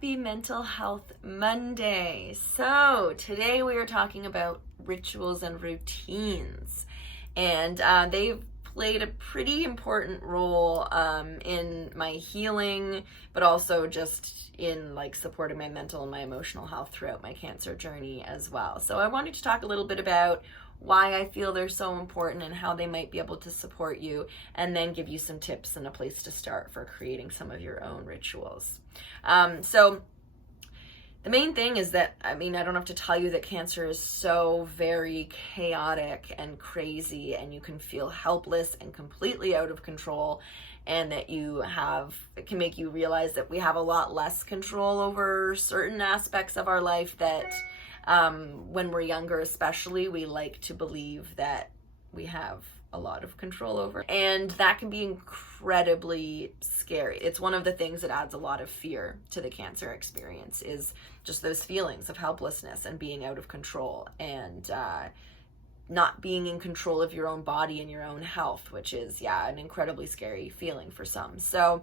Happy Mental Health Monday. So today we are talking about rituals and routines, and they've played a pretty important role in my healing, but also just in supporting my mental and my emotional health throughout my cancer journey as well. So I wanted to talk a little bit about why I feel they're so important and how they might be able to support you, and then give you some tips and a place to start for creating some of your own rituals. So the main thing is that, I don't have to tell you that cancer is so very chaotic and crazy, and you can feel helpless and completely out of control, and that it can make you realize that we have a lot less control over certain aspects of our life that when we're younger especially, we like to believe that we have a lot of control over. And that can be incredibly scary. It's one of the things that adds a lot of fear to the cancer experience, is just those feelings of helplessness and being out of control, and not being in control of your own body and your own health, which is, an incredibly scary feeling for some. So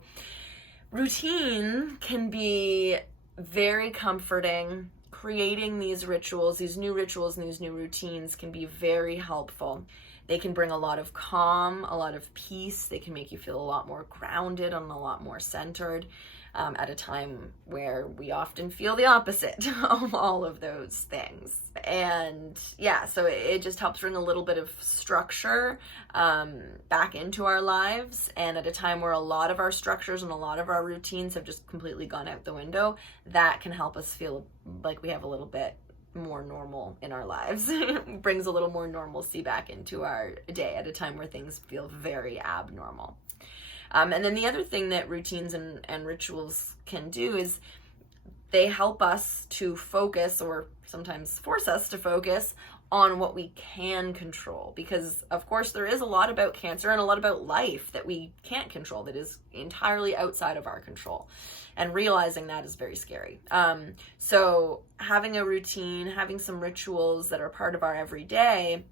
routine can be very comforting. Creating these rituals, these new routines can be very helpful. They can bring a lot of calm, a lot of peace. They can make you feel a lot more grounded and a lot more centered at a time where we often feel the opposite of all of those things. And so it just helps bring a little bit of structure back into our lives. And at a time where a lot of our structures and a lot of our routines have just completely gone out the window, that can help us feel like we have a little bit more normal in our lives. Brings a little more normalcy back into our day at a time where things feel very abnormal. And then the other thing that routines and rituals can do is they help us to focus, or sometimes force us to focus, on what we can control. Because of course there is a lot about cancer and a lot about life that we can't control, that is entirely outside of our control. And realizing that is very scary. So having a routine, having some rituals that are part of our everyday,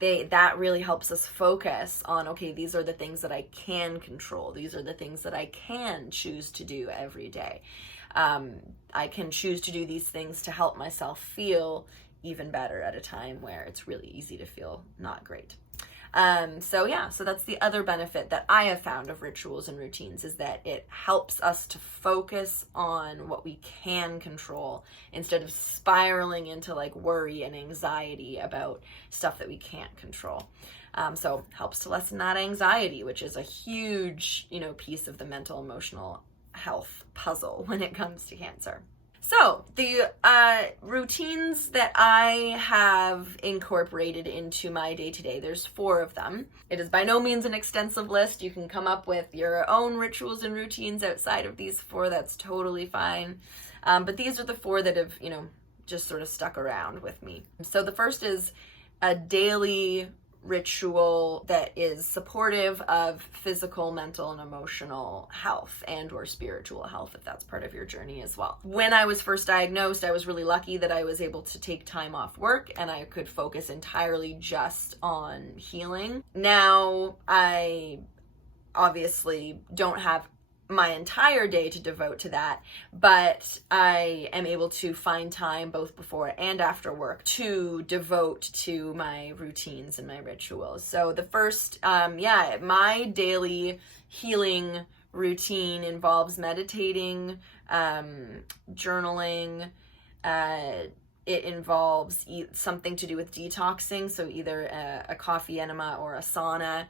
that really helps us focus on, okay, these are the things that I can control. These are the things that I can choose to do every day. I can choose to do these things to help myself feel even better at a time where it's really easy to feel not great. So that's the other benefit that I have found of rituals and routines, is that it helps us to focus on what we can control instead of spiraling into worry and anxiety about stuff that we can't control. So helps to lessen that anxiety, which is a huge, piece of the mental emotional health puzzle when it comes to cancer. So the routines that I have incorporated into my day-to-day, there's 4 of them. It is by no means an extensive list. You can come up with your own rituals and routines outside of these 4. That's totally fine. But these are the 4 that have, just sort of stuck around with me. So the first is a daily ritual that is supportive of physical, mental, and emotional health, and or spiritual health, if that's part of your journey as well. When I was first diagnosed, I was really lucky that I was able to take time off work and I could focus entirely just on healing. Now I obviously don't have my entire day to devote to that, but I am able to find time both before and after work to devote to my routines and my rituals. So the first, my daily healing routine involves meditating, journaling. It involves something to do with detoxing, so either a coffee enema or a sauna.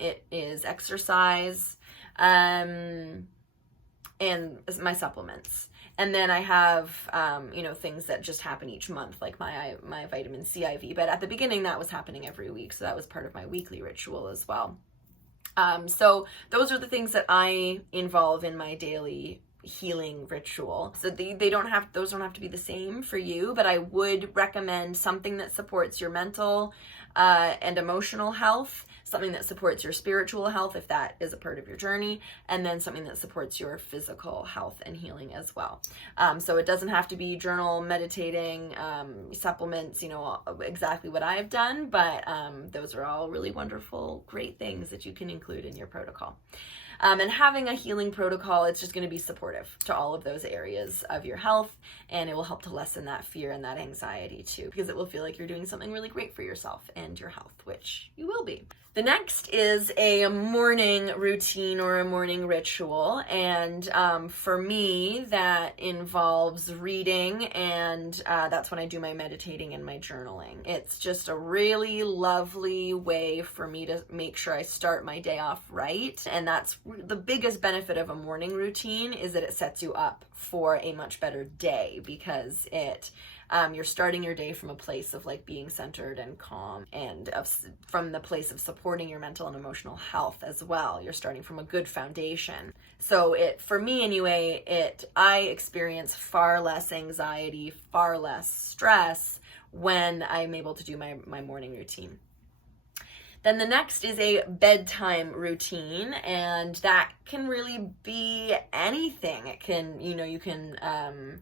It is exercise, and my supplements. And then I have, things that just happen each month, like my vitamin C IV. But at the beginning, that was happening every week, so that was part of my weekly ritual as well. So those are the things that I involve in my daily healing ritual. So those don't have to be the same for you, but I would recommend something that supports your mental and emotional health, something that supports your spiritual health if that is a part of your journey, and then something that supports your physical health and healing as well. So it doesn't have to be journal, meditating, supplements, exactly what I've done, but those are all really wonderful, great things that you can include in your protocol. And having a healing protocol, it's just going to be supportive to all of those areas of your health, and it will help to lessen that fear and that anxiety too, because it will feel like you're doing something really great for yourself and your health, which you will be. The next is a morning routine or a morning ritual, and for me, that involves reading, and that's when I do my meditating and my journaling. It's just a really lovely way for me to make sure I start my day off right, and that's the biggest benefit of a morning routine, is that it sets you up for a much better day, because you're starting your day from a place of like being centered and calm, and from the place of supporting your mental and emotional health as well. You're starting from a good foundation. So for me anyway, I experience far less anxiety, far less stress when I'm able to do my morning routine. Then the next is a bedtime routine, and that can really be anything. It can, you can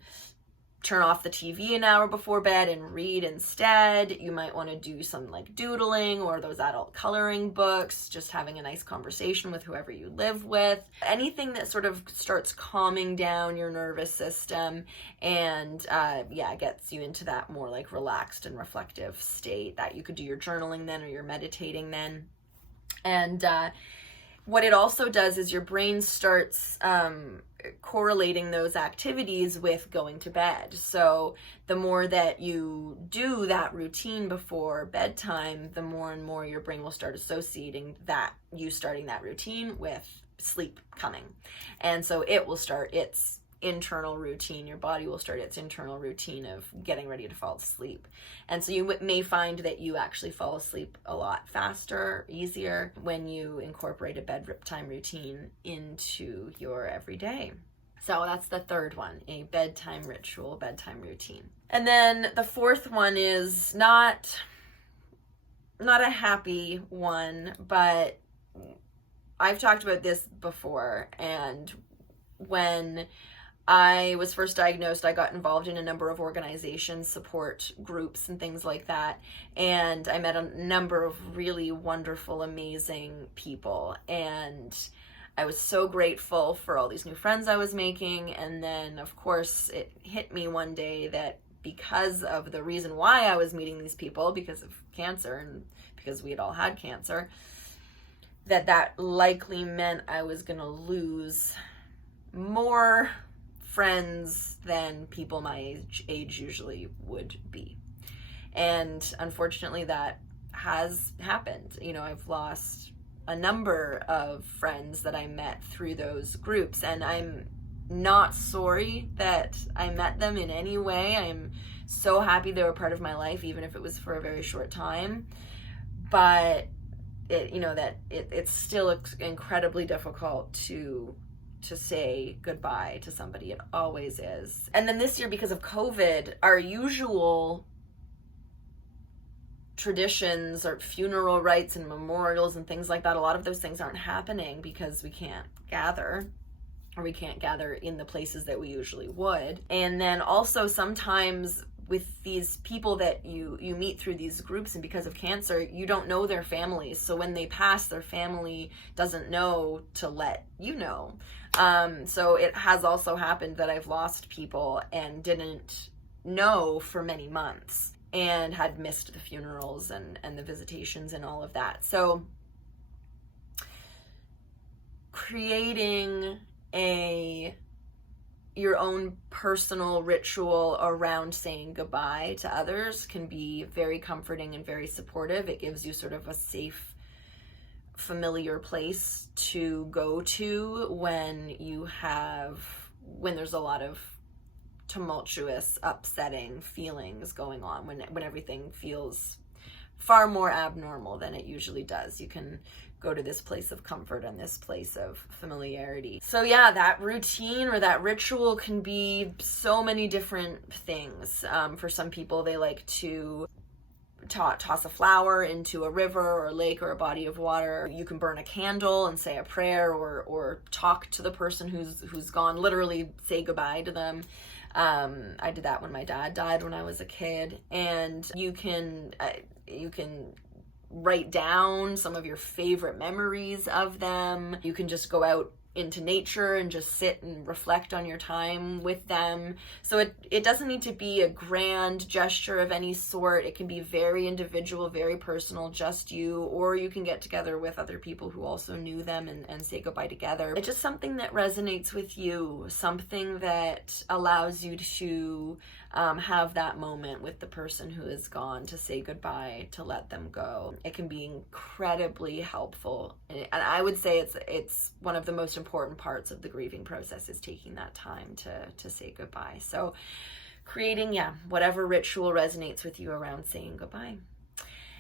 turn off the TV an hour before bed and read instead. You might want to do some like doodling or those adult coloring books, just having a nice conversation with whoever you live with. Anything that sort of starts calming down your nervous system and gets you into that more like relaxed and reflective state. That you could do your journaling then, or your meditating then. And what it also does is your brain starts correlating those activities with going to bed. So the more that you do that routine before bedtime, the more and more your brain will start associating that you starting that routine with sleep coming. And so it will start its internal routine. Your body will start its internal routine of getting ready to fall asleep. And so you may find that you actually fall asleep a lot faster, easier, when you incorporate a bedtime routine into your everyday. So that's the third one, a bedtime ritual, bedtime routine. And then the fourth one is not a happy one, but I've talked about this before. And when I was first diagnosed, I got involved in a number of organizations, support groups and things like that. And I met a number of really wonderful, amazing people. And I was so grateful for all these new friends I was making. And then, of course, it hit me one day that because of the reason why I was meeting these people, because of cancer and because we had all had cancer, that likely meant I was going to lose more friends than people my age usually would be. And unfortunately that has happened. I've lost a number of friends that I met through those groups, and I'm not sorry that I met them in any way. I'm so happy they were part of my life, even if it was for a very short time. But it's still incredibly difficult to say goodbye to somebody. It always is. And then this year, because of COVID, our usual traditions or funeral rites and memorials and things like that, a lot of those things aren't happening because we can't gather, or we can't gather in the places that we usually would. And then also sometimes with these people that you meet through these groups, and because of cancer, you don't know their families. So when they pass, their family doesn't know to let you know. So it has also happened that I've lost people and didn't know for many months, and had missed the funerals and the visitations and all of that. So creating your own personal ritual around saying goodbye to others can be very comforting and very supportive. It gives you sort of a safe, familiar place to go to when there's a lot of tumultuous, upsetting feelings going on, when everything feels far more abnormal than it usually does. You can go to this place of comfort and this place of familiarity. So yeah, that routine or that ritual can be so many different things. For some people, they like to toss a flower into a river or a lake or a body of water. You can burn a candle and say a prayer, or talk to the person who's gone, literally say goodbye to them. I did that when my dad died when I was a kid. And you can write down some of your favorite memories of them. You can just go out into nature and just sit and reflect on your time with them. So it doesn't need to be a grand gesture of any sort. It can be very individual, very personal, just you, or you can get together with other people who also knew them and say goodbye together. It's just something that resonates with you, something that allows you to have that moment with the person who is gone, to say goodbye, to let them go. It can be incredibly helpful, and I would say it's one of the most important parts of the grieving process, is taking that time to say goodbye. So creating, whatever ritual resonates with you around saying goodbye.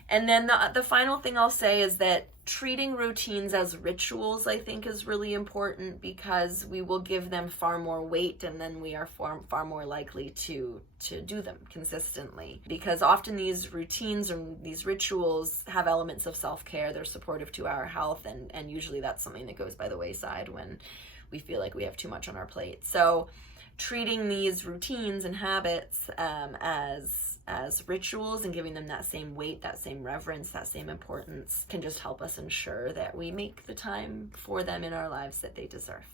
And then the final thing I'll say is that treating routines as rituals, I think, is really important, because we will give them far more weight, and then we are far more likely to do them consistently. Because often these routines or these rituals have elements of self-care. They're supportive to our health, and usually that's something that goes by the wayside when we feel like we have too much on our plate. So treating these routines and habits as rituals and giving them that same weight, that same reverence, that same importance can just help us ensure that we make the time for them in our lives that they deserve.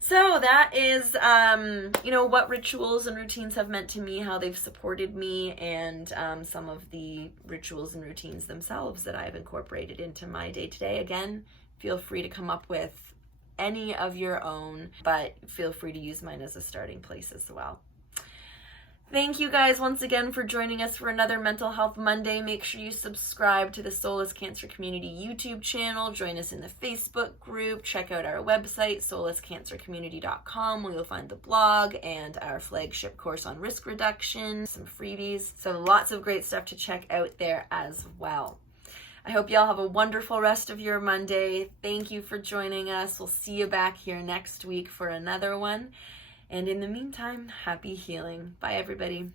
So that is, what rituals and routines have meant to me, how they've supported me, and some of the rituals and routines themselves that I've incorporated into my day-to-day. Again, feel free to come up with any of your own, but feel free to use mine as a starting place as well. Thank you guys once again for joining us for another Mental Health Monday. Make sure you subscribe to the Solis Cancer Community YouTube channel. Join us in the Facebook group. Check out our website, soliscancercommunity.com, where you'll find the blog and our flagship course on risk reduction, some freebies. So lots of great stuff to check out there as well. I hope y'all have a wonderful rest of your Monday. Thank you for joining us. We'll see you back here next week for another one. And in the meantime, happy healing. Bye, everybody.